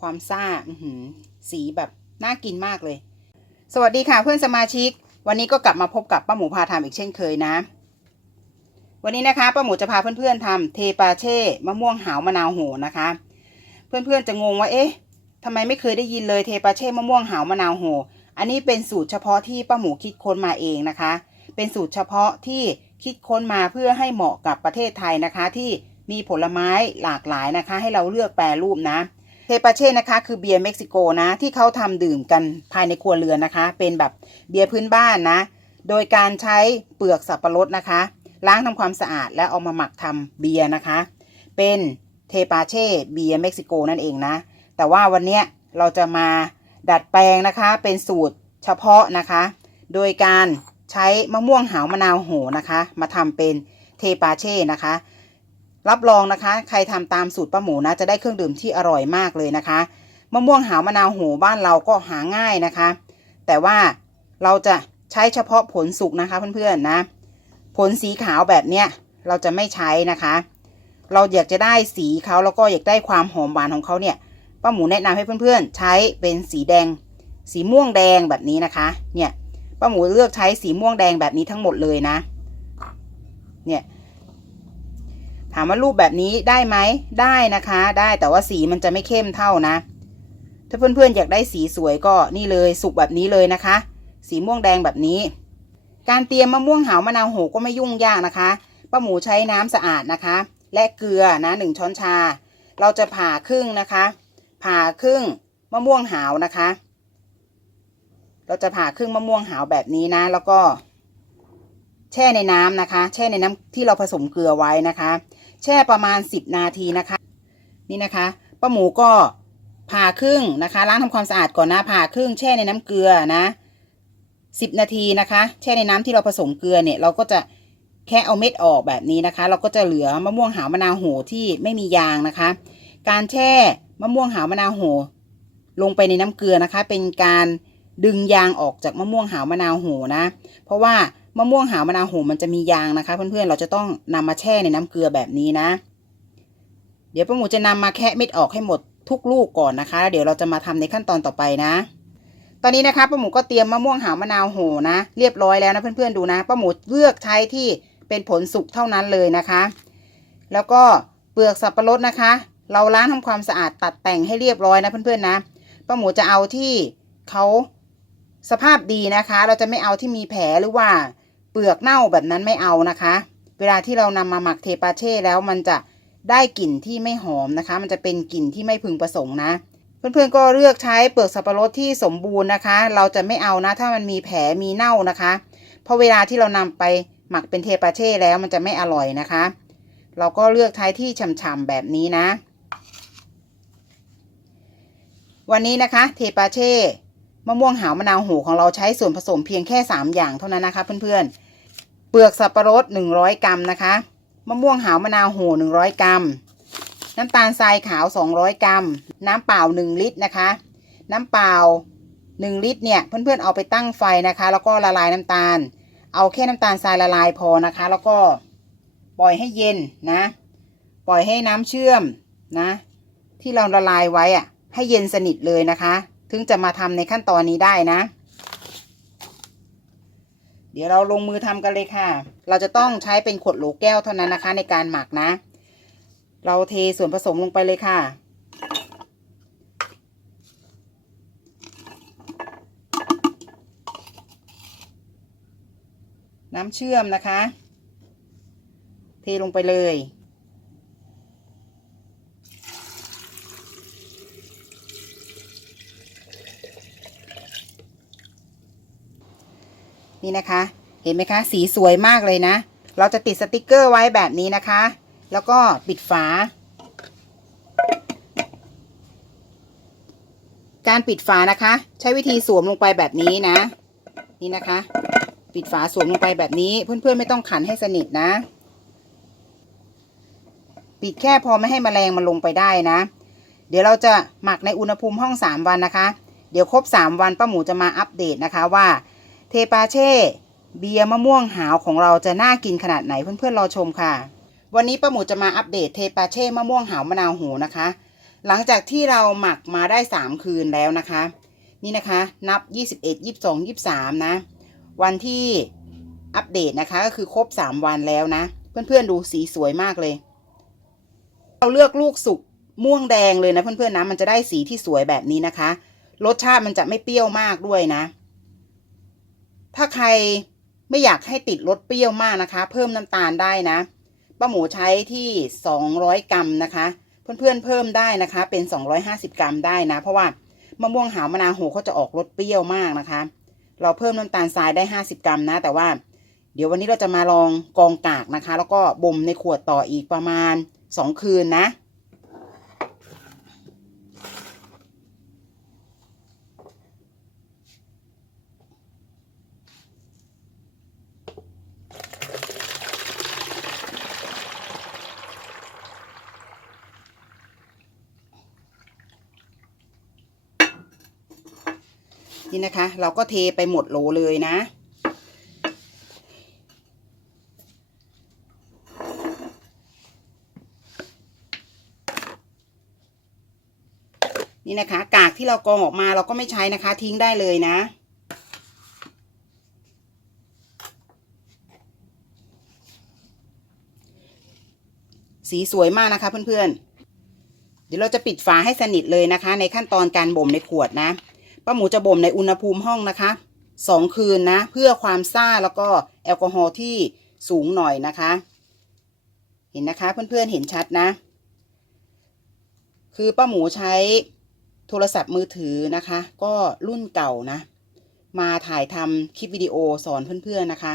ความซ่าอืสีแบบน่ากินมากเลย สวัสดีค่ะเพื่อนสมาชิก วันนี้ก็กลับมาพบกับป้าหมูพาทำอีกเช่นเคยนะ วันนี้นะคะป้าหมูจะพาเพื่อนๆทำเทปาเช่มะม่วงหาวมะนาวโหนะคะ เพื่อนๆจะงงว่าเอ๊ะทำไมไม่เคยได้ยินเลยเทปาเช่มะม่วงหาวมะนาวโห อันนี้เป็นสูตรเฉพาะที่ป้าหมูคิดค้นมาเองนะคะ เป็นสูตรเฉพาะที่คิดค้นมาเพื่อให้เหมาะกับประเทศไทยนะคะที่มีผลไม้หลากหลายนะคะ ให้เราเลือกแปรรูปนะ เทปาเช่นะคะคือเบียร์เม็กซิโกนะที่เขาทำดื่มกันภายในครัวเรือนนะคะ เป็นแบบเบียร์พื้นบ้านนะ โดยการใช้เปลือกสับปะรดนะคะ ล้างทำความสะอาดแล้วเอามาหมักทำเบียร์นะคะ เป็นเทปาเช่เบียร์เม็กซิโกนั่นเองนะ แต่ว่าวันนี้เราจะมาดัดแปลงนะคะเป็นสูตรเฉพาะนะคะ โดยการใช้มะม่วงหาวมะนาวโหนะคะ มาทำเป็นเทปาเช่นะคะ รับรองนะคะ ใครทำตามสูตรป้าหมูนะ จะได้เครื่องดื่มที่อร่อยมากเลยนะคะมะม่วงหาวมะนาวโหบ้านเราก็หาง่ายนะคะ แต่ว่าเราจะใช้เฉพาะผลสุกนะคะเพื่อนๆนะ ผลสีขาวแบบเนี้ยเราจะไม่ใช้นะคะ เราอยากจะได้สีเขาแล้วก็อยากได้ความหอมหวานของเขาเนี่ยป้าหมูแนะนำให้เพื่อนๆ ใช้เป็นสีแดง สีม่วงแดงแบบนี้นะคะ เนี่ยป้าหมูเลือกใช้สีม่วงแดงแบบนี้ทั้งหมดเลยนะ เนี่ย ถามว่ารูปแบบนี้ได้ไหมได้นะคะ ได้แต่ว่าสีมันจะไม่เข้มเท่านะ ถ้าเพื่อนๆอยากได้สีสวยก็นี่เลยสุกแบบนี้เลยนะคะ สีม่วงแดงแบบนี้ การเตรียมมะม่วงหาวมะนาวโหก็ไม่ยุ่งยากนะคะป้าหมูใช้น้ำสะอาดนะคะ และเกลือนะหนึ่งช้อนชา เราจะผ่าครึ่งนะคะ ผ่าครึ่งมะม่วงหาวนะคะ เราจะผ่าครึ่งมะม่วงหาวแบบนี้นะ แล้วก็ แช่ในน้ำนะคะ แช่ในน้ำที่เราผสมเกลือไว้นะคะ แช่ประมาณ 10 นาทีนะคะ นี่นะคะป้าหมูก็ผ่าครึ่งนะคะ ล้างทำความสะอาดก่อนนะผ่าครึ่งแช่ในน้ำเกลือนะ10นาทีนะคะ แช่ในน้ำที่เราผสมเกลือเนี่ยเราก็จะแค่เอาเม็ดออกแบบนี้นะคะ เราก็จะเหลือมะม่วงหาวมะนาวโหที่ไม่มียางนะคะ การแช่มะม่วงหาวมะนาวโหลงไปในน้ำเกลือนะคะ เป็นการดึงยางออกจากมะม่วงหาวมะนาวโหนะ เพราะว่า มะม่วงหาวมะนาวโหมันจะมียางนะคะ เพื่อนๆ เราจะต้องนำมาแช่ในน้ำเกลือแบบนี้นะ เดี๋ยวป้าหมูจะนำมาแคะเม็ดออกให้หมดทุกลูกก่อนนะคะแล้วเดี๋ยวเราจะมาทำในขั้นตอนต่อไปนะ ตอนนี้นะคะป้าหมูก็เตรียมมะม่วงหาวมะนาวโหนะ เรียบร้อยแล้วนะเพื่อนๆดูนะป้าหมูเลือกใช้ที่เป็นผลสุกเท่านั้นเลยนะคะ แล้วก็เปลือกสับปะรดนะคะ เราล้างทำความสะอาดตัดแต่งให้เรียบร้อยนะเพื่อนๆนะป้าหมูจะเอาที่เขาสภาพดีนะคะ เราจะไม่เอาที่มีแผลหรือว่า เปลือกเน่าแบบนั้นไม่เอานะคะ เวลาที่เรานำมาหมักเทปาเช่แล้วมันจะได้กลิ่นที่ไม่หอมนะคะ มันจะเป็นกลิ่นที่ไม่พึงประสงค์นะ เพื่อนๆก็เลือกใช้เปลือกสับปะรดที่สมบูรณ์นะคะ เราจะไม่เอานะ ถ้ามันมีแผลมีเน่านะคะ เพราะเวลาที่เรานำไปหมักเป็นเทปาเช่แล้วมันจะไม่อร่อยนะคะ เราก็เลือกใช้ที่ฉ่ำๆแบบนี้นะ วันนี้นะคะ เทปาเช่มะม่วงหาวมะนาวโหของเราใช้ส่วนผสมเพียงแค่ 3 อย่างเท่านั้นนะคะเพื่อนๆ ลือกสับปะรด 100 กรัมนะคะ มะม่วงหาวมะนาวโห100 กรัม น้ำตาลทรายขาว 200 กรัม น้ำเปล่า 1 ลิตรนะคะ น้ำเปล่า 1 ลิตรเนี่ยเพื่อนๆเอาไปตั้งไฟนะคะ แล้วก็ละลายน้ำตาล เอาแค่น้ำตาลทรายละลายพอนะคะ แล้วก็ปล่อยให้เย็นนะ ปล่อยให้น้ำเชื่อมนะ ที่เราละลายไว้อะให้เย็นสนิทเลยนะคะ ถึงจะมาทำในขั้นตอนนี้ได้นะ เดี๋ยวเราลงมือทำกันเลยค่ะ เราจะต้องใช้เป็นขวดโหลแก้วเท่านั้นนะคะ ในการหมักนะ เราเทส่วนผสมลงไปเลยค่ะ น้ำเชื่อมนะคะ เทลงไปเลย นี่นะคะ เห็นไหมคะ สีสวยมากเลยนะ เราจะติดสติกเกอร์ไว้แบบนี้นะคะ แล้วก็ปิดฝา การปิดฝานะคะ ใช้วิธีสวมลงไปแบบนี้นะ นี่นะคะ ปิดฝาสวมลงไปแบบนี้ เพื่อนๆไม่ต้องขันให้สนิทนะ ปิดแค่พอไม่ให้แมลงมันลงไปได้นะ เดี๋ยวเราจะหมักในอุณหภูมิห้อง 3 วันนะคะ เดี๋ยวครบ 3 วันป้าหมูจะมาอัปเดตนะคะว่า ปาเช่ เบียร์มะม่วงหาวของเราจะน่ากินขนาดไหนเพื่อนๆรอชมค่ะ วันนี้ป้าหมูจะมาอัปเดตเทปาเช่มะม่วงหาวมะนาวโหนะคะ หลังจากที่เราหมักมาได้สามคืนแล้วนะคะ นี่นะคะนับ 21 22 23 นะ วันที่อัปเดตนะคะก็คือครบ 3 วันแล้วนะ เพื่อนๆดูสีสวยมากเลย เราเลือกลูกสุกม่วงแดงเลยนะเพื่อนๆนะมันจะได้สีที่สวยแบบนี้นะคะ รสชาติมันจะไม่เปรี้ยวมากด้วยนะ ถ้าใครไม่อยากให้ติดรสเปรี้ยวมากนะคะ เพิ่มน้ำตาลได้นะป้าหมูใช้ที่ 200 กรัมนะคะ เพื่อนๆเพิ่มได้นะคะ เป็น 250 กรัมได้นะ เพราะว่ามะม่วงหาวมะนาวโหเขาจะออกรสเปรี้ยวมากนะคะ เราเพิ่มน้ำตาลทรายได้ 50 กรัมนะ แต่ว่าเดี๋ยววันนี้เราจะมาลองกองกากนะคะ แล้วก็บ่มในขวดต่ออีกประมาณ 2 คืนนะ นี่นะคะ เราก็เทไปหมดโหลเลยนะนี่นะคะ กากที่เรากรองออกมาเราก็ไม่ใช้นะคะ ทิ้งได้เลยนะ สีสวยมากนะคะเพื่อนๆ เดี๋ยวเราจะปิดฝาให้สนิทเลยนะคะ ในขั้นตอนการบ่มในขวดนะ ป้าหมูจะบ่มในอุณหภูมิห้องนะคะสองคืนนะ เพื่อความซ่าแล้วก็แอลกอฮอล์ที่สูงหน่อยนะคะ เห็นนะคะเพื่อนๆเห็นชัดนะ คือป้าหมูใช้โทรศัพท์มือถือนะคะ ก็รุ่นเก่านะ มาถ่ายทำคลิปวิดีโอสอนเพื่อนๆนะคะ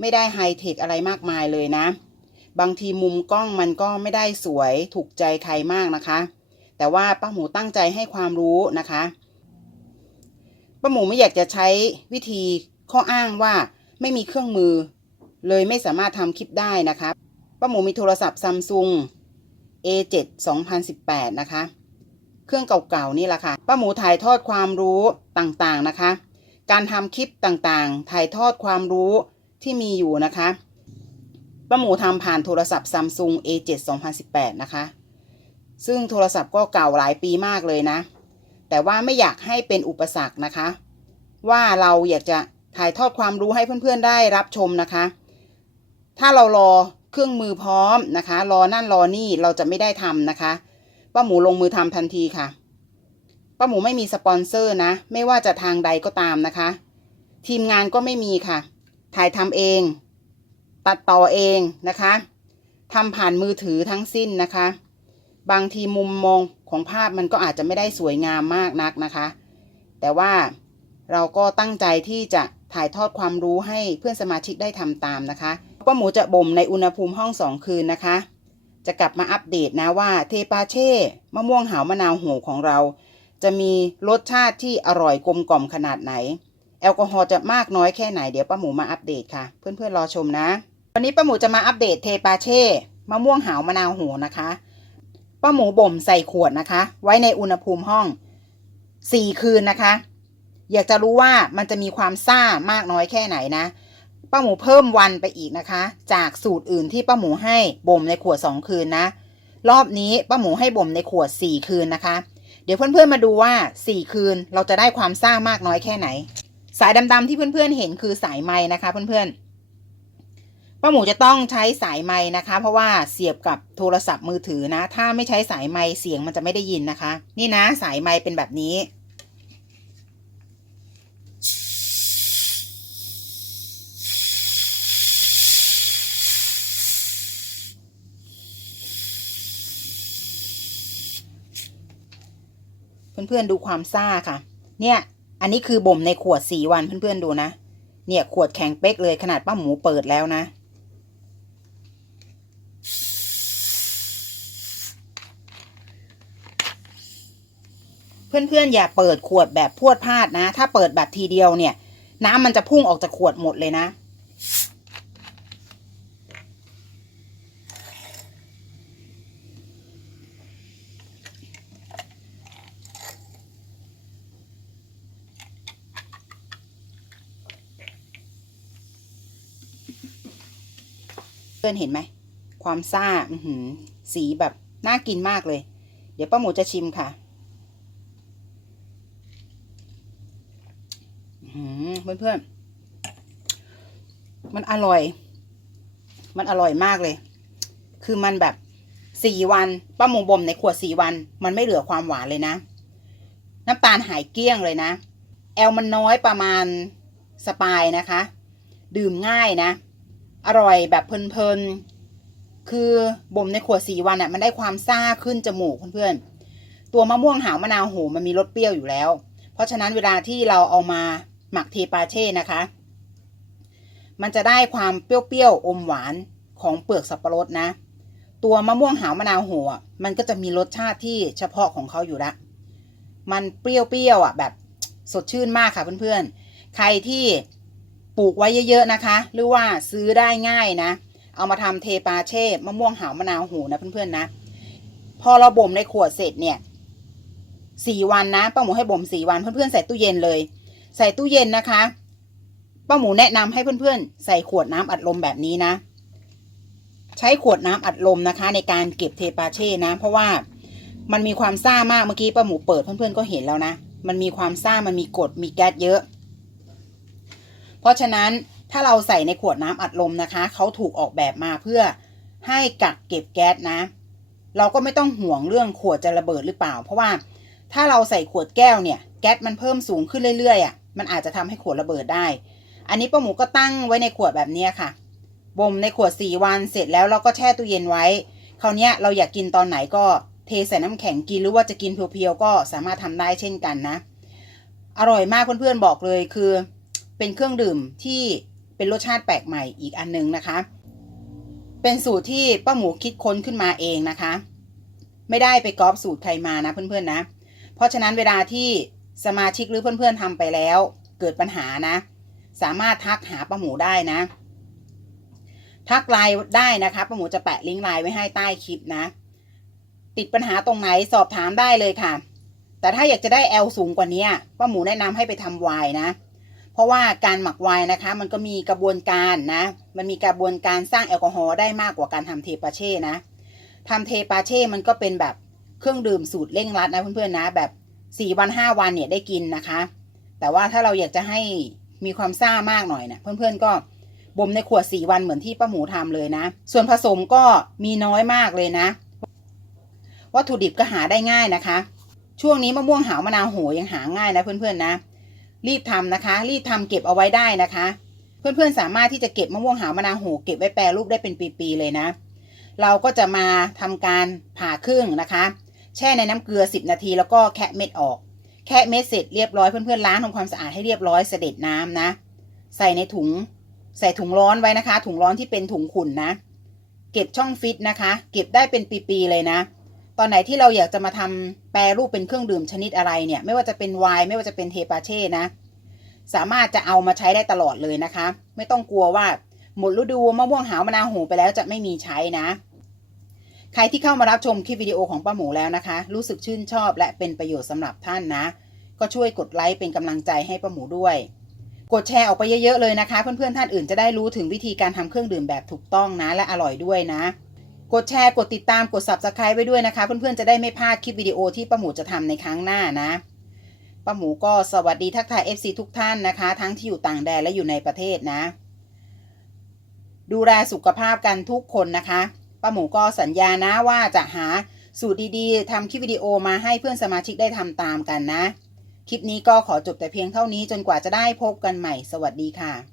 ไม่ได้ไฮเทคอะไรมากมายเลยนะ บางทีมุมกล้องมันก็ไม่ได้สวยถูกใจใครมากนะคะ แต่ว่าป้าหมูตั้งใจให้ความรู้นะคะ ป้าหมูไม่อยากจะใช้วิธีข้ออ้างว่าไม่มีเครื่องมือ เลยไม่สามารถทำคลิปได้นะคะป้าหมูมีโทรศัพท์ซัมซุง A7 2018 นะคะ เครื่องเก่าๆนี่แหละค่ะป้าหมูถ่ายทอดความรู้ต่างๆนะคะ การทำคลิปต่างๆ ถ่ายทอดความรู้ที่มีอยู่นะคะป้าหมูทำผ่านโทรศัพท์ซัมซุง A7 2018 นะคะ ซึ่งโทรศัพท์ก็เก่าหลายปีมากเลยนะ แต่ว่าไม่อยากให้เป็นอุปสรรคนะคะ ว่าเราอยากจะถ่ายทอดความรู้ให้เพื่อนๆได้รับชมนะคะ ถ้าเรารอเครื่องมือพร้อมนะคะ รอนั่นรอนี่เราจะไม่ได้ทำนะคะป้าหมูลงมือทำทันทีค่ะป้าหมูไม่มีสปอนเซอร์นะ ไม่ว่าจะทางใดก็ตามนะคะ ทีมงานก็ไม่มีค่ะ ถ่ายทำเอง ตัดต่อเองนะคะทำผ่านมือถือทั้งสิ้นนะคะ บางทีมุมมองของภาพมันก็อาจจะไม่ได้สวยงามมากนักนะคะ แต่ว่าเราก็ตั้งใจที่จะถ่ายทอดความรู้ให้เพื่อนสมาชิกได้ทำตามนะคะป้าหมูจะบ่มในอุณหภูมิห้องสองคืนนะคะ จะกลับมาอัปเดตนะว่าเทปาเช่มะม่วงหาวมะนาวโหของเรา จะมีรสชาติที่อร่อยกลมกล่อมขนาดไหน แอลกอฮอล์จะมากน้อยแค่ไหนเดี๋ยวป้าหมูมาอัปเดตค่ะ เพื่อนๆรอชมนะ วันนี้ป้าหมูจะมาอัปเดตเทปาเช่มะม่วงหาวมะนาวโหนะคะ ป้าหมูบ่มใส่ขวดนะคะ ไว้ในอุณหภูมิห้องสี่คืนนะคะ อยากจะรู้ว่ามันจะมีความซ่ามากน้อยแค่ไหนนะป้าหมูเพิ่มวันไปอีกนะคะ จากสูตรอื่นที่ป้าหมูให้บ่มในขวดสองคืนนะ รอบนี้ป้าหมูให้บ่มในขวดสี่คืนนะคะ เดี๋ยวเพื่อนๆมาดูว่าสี่คืนเราจะได้ความซ่ามากน้อยแค่ไหน สายดำๆที่เพื่อนๆเห็นคือสายไม้นะคะ เพื่อนๆ ป้าหมูจะต้องใช้สายไม้นะคะ เพราะว่าเสียบกับโทรศัพท์มือถือนะ ถ้าไม่ใช้สายไม้เสียงมันจะไม่ได้ยินนะคะ นี่นะสายไม้เป็นแบบนี้ เพื่อนๆดูความซ่าค่ะ เนี่ยอันนี้คือบ่มในขวดสี่วันเพื่อนๆดูนะ เนี่ยขวดแข็งเป๊กเลยขนาดป้าหมูเปิดแล้วนะ เพื่อนๆอย่าเปิดขวดแบบพวดพลาดนะ ถ้าเปิดแบบทีเดียวเนี่ย น้ำมันจะพุ่งออกจากขวดหมดเลยนะ เพื่อนเห็นไหม ความซ่าสีแบบน่ากินมากเลย เดี๋ยวป้าหมูจะชิมค่ะ เพื่อนเพื่อนมันอร่อย มันอร่อยมากเลย คือมันแบบสี่วัน ป้าหมูบ่มในขวดสี่วัน มันไม่เหลือความหวานเลยนะ น้ำตาลหายเกลี้ยงเลยนะ แอลมันน้อยประมาณสปายนะคะ ดื่มง่ายนะ อร่อยแบบเพลินๆ คือบ่มในขวดสี่วันอะ่ะ มันได้ความซ่าขึ้นจมูกเพื่อนๆ ตัวมะม่วงหาวมะนาวโหมันมีรสเปรี้ยวอยู่แล้ว เพราะฉะนั้นเวลาที่เราเอามา หมักเทปาเช่นะคะ มันจะได้ความเปรี้ยวๆอมหวานของเปลือกสับปะรดนะ ตัวมะม่วงหาวมะนาวโหอะมันก็จะมีรสชาติที่เฉพาะของเขาอยู่ละมันเปรี้ยวๆอะแบบสดชื่นมากค่ะเพื่อนๆ ใครที่ปลูกไว้เยอะๆนะคะ หรือว่าซื้อได้ง่ายนะ เอามาทำเทปาเช่มะม่วงหาวมะนาวโหนะเพื่อนๆนะ พอเราบ่มในขวดเสร็จเนี่ยสี่วันนะป้าหมูให้บ่มสี่วันเพื่อนๆใส่ตู้เย็นเลย ใส่ตู้เย็นนะคะป้าหมูแนะนำให้เพื่อนๆ ใส่ขวดน้ำอัดลมแบบนี้นะ ใช้ขวดน้ำอัดลมนะคะ ในการเก็บเทปาเช่นะ เพราะว่ามันมีความซ่ามากเมื่อกี้ป้าหมูเปิดเพื่อนๆก็เห็นแล้วนะ มันมีความซ่ามันมีกรดมีแก๊สเยอะ เพราะฉะนั้นถ้าเราใส่ในขวดน้ำอัดลมนะคะเขาถูกออกแบบมาเพื่อให้กักเก็บแก๊สนะ เราก็ไม่ต้องห่วงเรื่องขวดจะระเบิดหรือเปล่า เพราะว่าถ้าเราใส่ขวดแก้วเนี่ย แก๊สมันเพิ่มสูงขึ้นเรื่อยๆอะ มันอาจจะทำให้ขวดระเบิดได้ อันนี้ป้าหมูก็ตั้งไว้ในขวดแบบนี้ค่ะ บ่มในขวดสี่วันเสร็จแล้วเราก็แช่ตู้เย็นไว้ คราวนี้เราอยากกินตอนไหนก็เทใส่น้ำแข็งกินหรือว่าจะกินเพียวๆก็สามารถทำได้เช่นกันนะ อร่อยมากเพื่อนๆบอกเลยคือ เป็นเครื่องดื่มที่เป็นรสชาติแปลกใหม่อีกอันหนึงนะคะ เป็นสูตรที่ป้าหมูคิดค้นขึ้นมาเองนะคะ ไม่ได้ไปก๊อปสูตรใครมานะเพื่อนๆนะ เพราะฉะนั้นเวลาที่ สมาชิกหรือเพื่อนๆทำไปแล้ว เกิดปัญหานะ สามารถทักหาป้าหมูได้นะ ทักไลน์ได้นะคะป้าหมูจะแปะลิงก์ไลน์ไว้ให้ใต้คลิปนะ ติดปัญหาตรงไหนสอบถามได้เลยค่ะ แต่ถ้าอยากจะได้แอลสูงกว่านี้ป้าหมูแนะนำให้ไปทำไวน์นะเพราะว่าการหมักไวน์นะคะ มันก็มีกระบวนการนะ มันมีกระบวนการสร้างแอลกอฮอล์ได้มากกว่าการทำเทปาเช่นะทำเทปาเช่มันก็เป็นแบบเครื่องดื่มสูตรเร่งรัดนะเพื่อนๆนะ แบบ สี่วันห้าวันเนี่ยได้กินนะคะ แต่ว่าถ้าเราอยากจะให้มีความซ่ามากหน่อยนะเพื่อนๆก็บ่มในขวดสี่วันเหมือนที่ป้าหมูทำเลยนะ ส่วนผสมก็มีน้อยมากเลยนะ วัตถุดิบก็หาได้ง่ายนะคะ ช่วงนี้มะม่วงหาวมะนาวโหยังหาง่ายนะเพื่อนๆนะ รีบทำนะคะ รีบทำเก็บเอาไว้ได้นะคะ เพื่อนๆสามารถที่จะเก็บมะม่วงหาวมะนาวโหเก็บไว้แปรรูปได้เป็นปีๆเลยนะ เราก็จะมาทำการผ่าครึ่งนะคะ แช่ในน้ำเกลือ 10 นาที แล้วก็แคะเม็ดออก แคะเม็ดเสร็จเรียบร้อยเพื่อนๆล้างทำความสะอาดให้เรียบร้อยเสด็จน้ำนะ ใส่ในถุง ใส่ถุงร้อนไว้นะคะ ถุงร้อนที่เป็นถุงขุ่นนะ เก็บช่องฟิตนะคะ เก็บได้เป็นปีๆเลยนะ ตอนไหนที่เราอยากจะมาทำแปรรูปเป็นเครื่องดื่มชนิดอะไรเนี่ย ไม่ว่าจะเป็นไวน์ไม่ว่าจะเป็นเทปาเช่นะ สามารถจะเอามาใช้ได้ตลอดเลยนะคะ ไม่ต้องกลัวว่าหมดฤดูมะม่วงหาวมะนาวโหไปแล้วจะไม่มีใช้นะ ใครที่เข้ามารับชมคลิปวิดีโอของป้าหมูแล้วนะคะ รู้สึกชื่นชอบและเป็นประโยชน์สำหรับท่านนะ ก็ช่วยกดไลค์เป็นกำลังใจให้ป้าหมูด้วย กดแชร์ออกไปเยอะๆเลยนะคะ เพื่อนๆท่านอื่นจะได้รู้ถึงวิธีการทำเครื่องดื่มแบบถูกต้องนะ และอร่อยด้วยนะ กดแชร์กดติดตามกด subscribe ไว้ด้วยนะคะ เพื่อนๆจะได้ไม่พลาดคลิปวิดีโอที่ป้าหมูจะทำในครั้งหน้านะป้าหมูก็สวัสดีทักทาย FC ทุกท่านนะคะ ทั้งที่อยู่ต่างแดนและอยู่ในประเทศนะ ดูแลสุขภาพกันทุกคนนะคะ ป้าหมูก็สัญญานะว่าจะหาสูตรดีๆทำคลิปวิดีโอมาให้เพื่อนสมาชิกได้ทำตามกันนะ คลิปนี้ก็ขอจบแต่เพียงเท่านี้จนกว่าจะได้พบกันใหม่ สวัสดีค่ะ